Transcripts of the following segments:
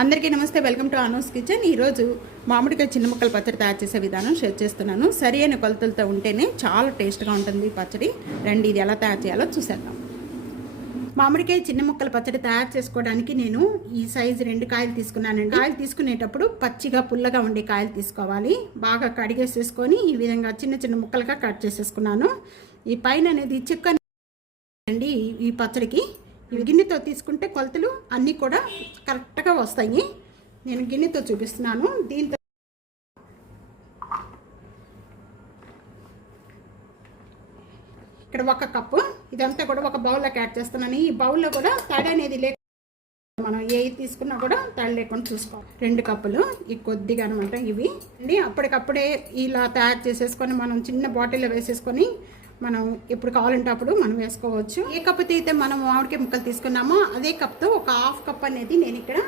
అందరికీ నమస్తే, welcome to Anu's kitchen. ఈరోజు మామిడికాయ చిన్న ముక్కల పచ్చడి తయారు చేసే విధానం షేర్ చేస్తున్నాను. సరి అయిన కొలతలతో ఉంటేనే చాలా టేస్ట్గా ఉంటుంది పచ్చడి. రండి, ఇది ఎలా తయారు చేయాలో చూసేద్దాం. మామిడికాయ చిన్న ముక్కల పచ్చడి తయారు చేసుకోవడానికి నేను ఈ సైజు 2 కాయలు తీసుకున్నానండి. కాయలు తీసుకునేటప్పుడు పచ్చిగా పుల్లగా ఉండే కాయలు తీసుకోవాలి. బాగా కడిగేసేసుకొని ఈ విధంగా చిన్న చిన్న ముక్కలుగా కట్ చేసేసుకున్నాను. ఈ పైన అనేది చికెన్ అండి ఈ పచ్చడికి. గిన్నెతో తీసుకుంటే కొలతలు అన్నీ కూడా కరెక్ట్గా వస్తాయి. నేను గిన్నెతో చూపిస్తున్నాను. దీంతో ఇక్కడ 1 కప్పు ఇదంతా కూడా ఒక బౌల్లోకి యాడ్ చేస్తున్నాను. ఈ బౌల్లో కూడా తడి అనేది లేకుండా మనం ఏది తీసుకున్నా కూడా తడి లేకుండా చూసుకోవాలి. 2 కప్పులు ఈ కొద్దిగా అనమాట. ఇవి అండి అప్పటికప్పుడే ఇలా తయారు చేసేసుకొని మనం చిన్న బాటిల్లో వేసేసుకొని మనం ఎప్పుడు కావాలంటే అప్పుడు మనం వేసుకోవచ్చు. ఏ కప్పుతో అయితే మనం మామిడికాయ ముక్కలు తీసుకున్నామో అదే కప్తో ఒక 1/2 కప్ అనేది నేను ఇక్కడ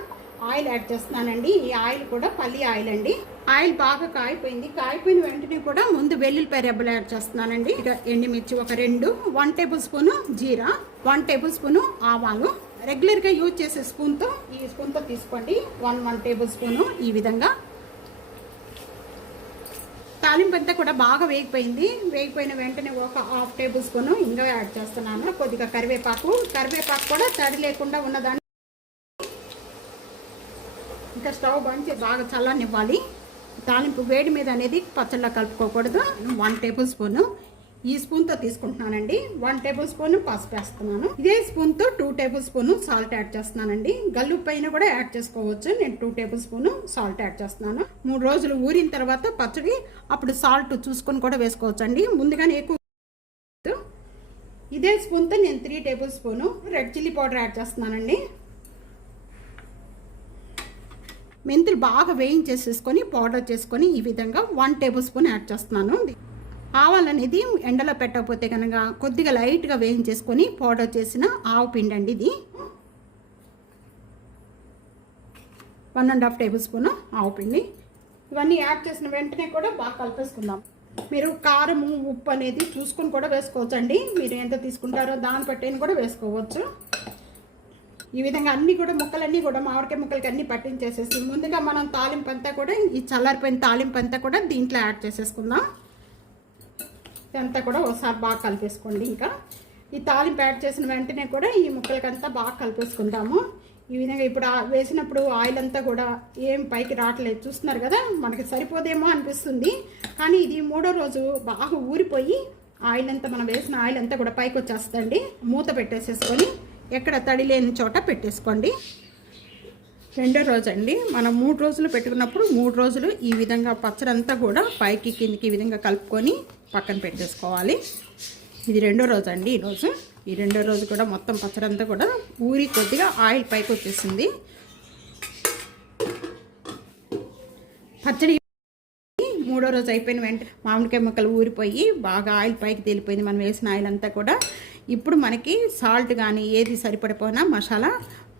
ఆయిల్ యాడ్ చేస్తున్నానండి. ఈ ఆయిల్ కూడా పల్లి ఆయిల్ అండి. ఆయిల్ బాగా కాగిపోయింది. కాగిపోయిన వెంటనే కూడా ముందు వెల్లుల్లిపాయ రెబ్బలు యాడ్ చేస్తున్నానండి. ఇక ఎండుమిర్చి ఒక 2, 1 టేబుల్ స్పూను జీరా, 1 టేబుల్ స్పూను ఆవాలు. రెగ్యులర్గా యూజ్ చేసే స్పూన్తో ఈ స్పూన్తో తీసుకోండి. 1 టేబుల్ స్పూను. ఈ విధంగా తాలింపు అంతా కూడా బాగా వేగిపోయిన వెంటనే ఒక 1/2 టేబుల్ స్పూను ఇంగువ యాడ్ చేస్తున్నాను. కొద్దిగా కరివేపాకు కూడా తడి లేకుండా ఉన్నదాన్ని ఇంకా స్టవ్ బంద్ చేసి బాగా చల్లనివ్వాలి. తాలింపు వేడి మీద అనేది పచ్చళ్ళ కలుపుకోకూడదు. 1 టేబుల్ స్పూను ఈ స్పూన్తో తీసుకుంటున్నానండి. 1 టేబుల్ స్పూన్ పసుపు వేస్తున్నాను. ఇదే స్పూన్తో 2 టేబుల్ స్పూన్ సాల్ట్ యాడ్ చేస్తున్నానండి. గల్లుప్పు పైన కూడా యాడ్ చేసుకోవచ్చు. నేను 2 టేబుల్ స్పూన్ సాల్ట్ యాడ్ చేస్తున్నాను. 3 రోజులు ఊరిన తర్వాత పచ్చడి అప్పుడు సాల్ట్ చూసుకొని కూడా వేసుకోవచ్చు అండి. ముందుగానే ఎక్కువ. ఇదే స్పూన్తో నేను 3 table spoon red chilli powder add చేస్తున్నానండి. మెంతులు బాగా వేయించేసేసుకొని పౌడర్ చేసుకొని ఈ విధంగా 1 టేబుల్ స్పూన్ యాడ్ చేస్తున్నాను. ఆవాలు అనేది ఎండలో పెట్టకపోతే కనుక కొద్దిగా లైట్గా వేయించేసుకొని పౌడర్ చేసిన ఆవు పిండి అండి. ఇది 1.5 టేబుల్ స్పూన్ ఆవు పిండి. ఇవన్నీ యాడ్ చేసిన వెంటనే కూడా బాగా కలిపేసుకుందాం. మీరు కారము ఉప్పు అనేది చూసుకొని కూడా వేసుకోవచ్చు అండి. మీరు ఎంత తీసుకుంటారో దాన్ని బట్టి కూడా వేసుకోవచ్చు. ఈ విధంగా అన్నీ కూడా ముక్కలన్నీ కూడా మామిడికాయ ముక్కలకి అన్నీ పట్టించేసేసి ముందుగా మనం తాలింపు అంతా కూడా ఈ చల్లారిపోయిన తాలింపు అంతా కూడా దీంట్లో యాడ్ చేసేసుకుందాం. ఇదంతా కూడా ఒకసారి బాగా కలిపేసుకోండి. ఇంకా ఈ తాలింపు యాడ్ చేసిన వెంటనే కూడా ఈ ముక్కలకంతా బాగా కలిపేసుకుందాము. ఈ విధంగా ఇప్పుడు వేసినప్పుడు ఆయిల్ అంతా కూడా ఏం పైకి రావట్లేదు, చూస్తున్నారు కదా. మనకి సరిపోదేమో అనిపిస్తుంది, కానీ ఇది 3వ రోజు బాగా ఊరిపోయి ఆయిల్ అంతా మనం వేసిన ఆయిల్ అంతా కూడా పైకి వచ్చేస్తుందండి. మూత పెట్టేసేసుకొని ఎక్కడ తడి లేని చోట పెట్టేసుకోండి. 2వ రోజు అండి మనం 3 రోజులు పెట్టుకున్నప్పుడు 3 రోజులు ఈ విధంగా పచ్చడి అంతా కూడా పైకి కిందికి ఈ విధంగా కలుపుకొని పక్కన పెట్టేసుకోవాలి. ఇది 2వ రోజు అండి. ఈరోజు ఈ 2వ రోజు కూడా మొత్తం పచ్చడి అంతా కూడా ఊరి కొద్దిగా ఆయిల్ పైకి వచ్చేసింది. పచ్చడి 3వ రోజు అయిపోయిన వెంటనే మామిడికాయ ముక్కలు ఊరిపోయి బాగా ఆయిల్ పైకి తేలిపోయింది. మనం వేసిన ఆయిల్ అంతా కూడా. ఇప్పుడు మనకి సాల్ట్ కానీ ఏది సరిపడిపోయినా మసాలా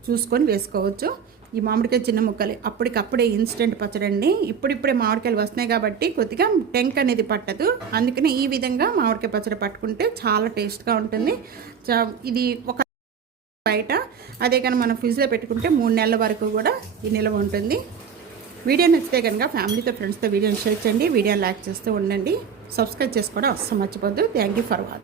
చూసుకొని వేసుకోవచ్చు. ఈ మామిడికాయ చిన్న ముక్కలు అప్పటికప్పుడే ఇన్స్టెంట్ పచ్చడి అండి. ఇప్పుడిప్పుడే మామిడికాయలు వస్తున్నాయి కాబట్టి కొద్దిగా టెంక్ అనేది పట్టదు. అందుకని ఈ విధంగా మామిడికాయ పచ్చడి పట్టుకుంటే చాలా టేస్ట్గా ఉంటుంది. ఇది ఒక బయట అదే కానీ మనం ఫ్రిడ్జ్లో పెట్టుకుంటే 3 నెలల వరకు కూడా ఈ నిల్వ ఉంటుంది. వీడియో నచ్చితే కనుక ఫ్యామిలీతో ఫ్రెండ్స్తో వీడియోని షేర్ చేయండి. వీడియోని లైక్ చేస్తూ ఉండండి. సబ్స్క్రైబ్ చేసుకోవడం అస్సలు మర్చిపోద్దు. Thank you for watching.